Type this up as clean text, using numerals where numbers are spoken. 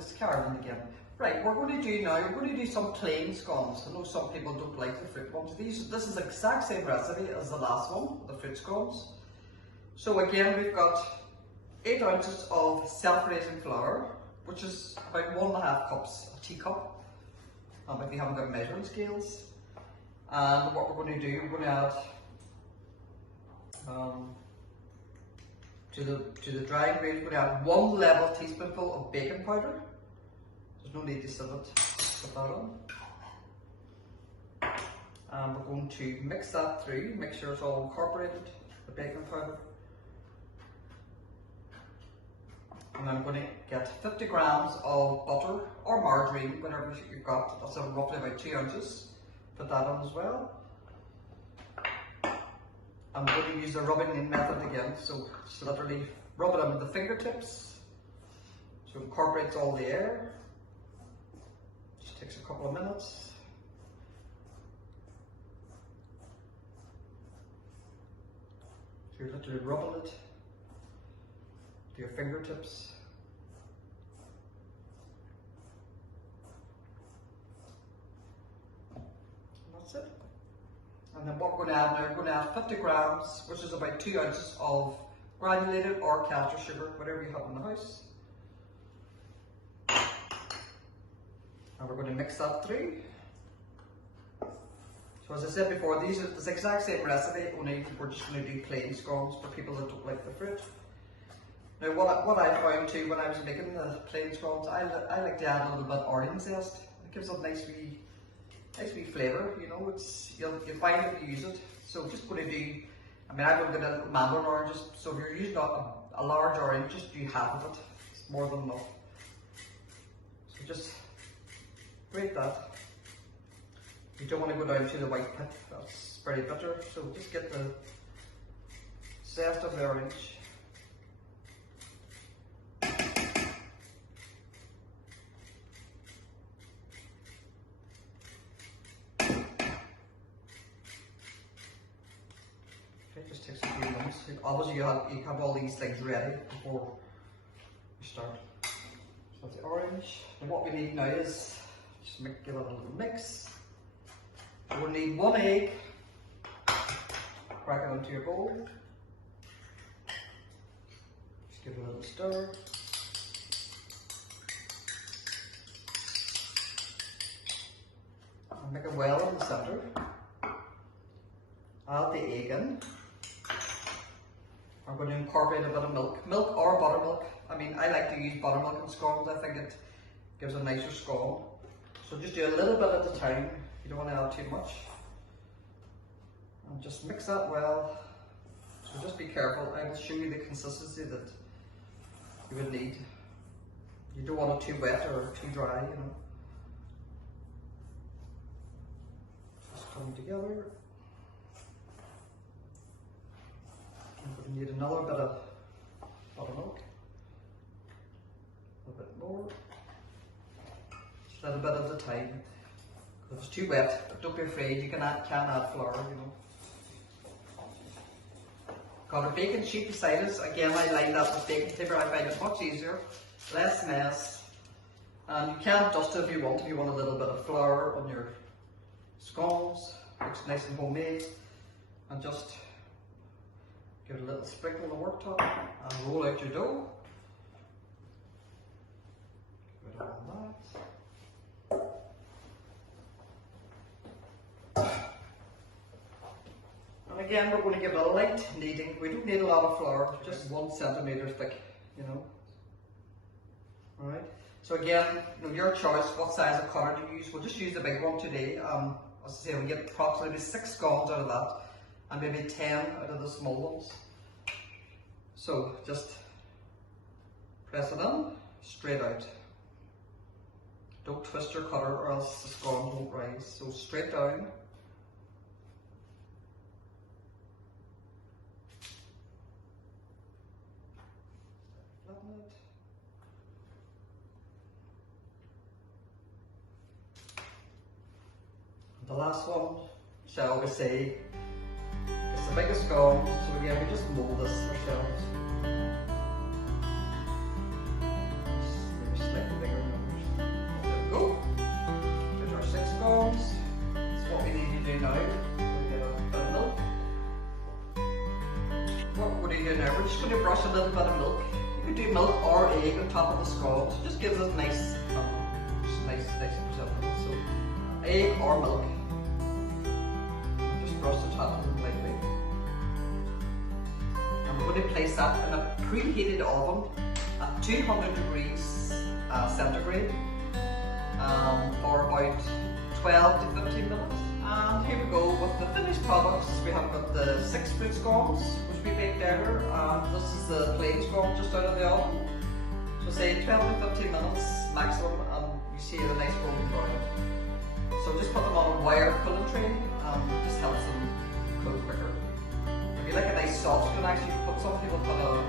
this card again. Right, we're going to do now, we're going to do some plain scones. I know some people don't like the fruit ones. This is the exact same recipe as the last one, the fruit scones. So again, we've got 8 ounces of self-raising flour, which is about 1.5 cups, a teacup, if you haven't got measuring scales. And what we're going to do, we're going to add to the dry ingredients, we're going to add 1 level teaspoonful of baking powder. There's no need to sieve it, put that on. And we're going to mix that through, make sure it's all incorporated, the baking powder. And I'm going to get 50 grams of butter or margarine, whatever you've got. That's roughly about 2 ounces. Put that on as well. I'm going to use the rubbing in method again, so just literally rub it on with the fingertips, so it incorporates all the air. Just takes a couple of minutes. So you're literally rubbing it with your fingertips. And that's it. And then what we're going to add now, we're going to add 50 grams, which is about 2 ounces of granulated or caster sugar, whatever you have in the house. And we're going to mix that through. So as I said before, these are the exact same recipe, only we're just going to do plain scones for people that don't like the fruit. Now what I found too when I was making the plain scones, I like to add a little bit of orange zest. It gives it a nice wee flavour, you know, you'll find if you use it. So just going to do, I mean, I'm going to get mandarin oranges, so if you're using a large orange, just do half of it. It's more than enough. So just grate that. You don't want to go down to the white pit, that's very bitter, so just get the zest of the orange. It just takes a few minutes. Obviously you have all these things ready before you start. So that's the orange. And what we need now is just give it a little mix. We'll need 1 egg. Crack it into your bowl. Just give it a little stir. And make a well in the centre. Add the egg in. I'm going to incorporate a bit of milk or buttermilk. I mean, I like to use buttermilk in scones. I think it gives a nicer scone. So just do a little bit at a time. You don't want to add too much. And just mix that well. So just be careful. I will show you the consistency that you would need. You don't want it too wet or too dry, you know. Just coming together. We need another bit of buttermilk, a bit more, just a little bit at a time. If it's too wet, but don't be afraid, you can add flour, you know. Got a baking sheet beside us. Again, I line that with baking paper. I find it much easier, less mess. And you can dust it if you want a little bit of flour on your scones. Looks nice and homemade. And just give it a little sprinkle on the worktop and roll out your dough. Give it all that. And again, we're going to give it a light kneading. We don't need a lot of flour, just 1 centimetre thick, you know. Alright, so again, you know, your choice, what size of cutter to use. We'll just use the big one today. As I say, we get approximately 6 scones out of that, and maybe 10 out of the small ones. So just press it in, straight out. Don't twist your cutter or else the scones won't rise. So straight down. Flatten it. The last one, shall we say, it's the biggest scone, so again we just mold this ourselves. Maybe slightly bigger now. just going to brush a little bit of milk. You could do milk or egg on top of the scones. It just gives it nice, nice presentable. So egg or milk. Just brush the top of them lightly. And we're going to place that in a preheated oven at 200 degrees centigrade for about 12 to 15 minutes. And here we go with the finished products. We have got the 6 fruit scones, which we baked earlier, and this is the plain scone just out of the oven. So say 12 to 15 minutes maximum, and you see the nice golden brown. So just put them on a wire cooling tray, and just helps them cool quicker. If you like a nice soft scone, actually, some people put a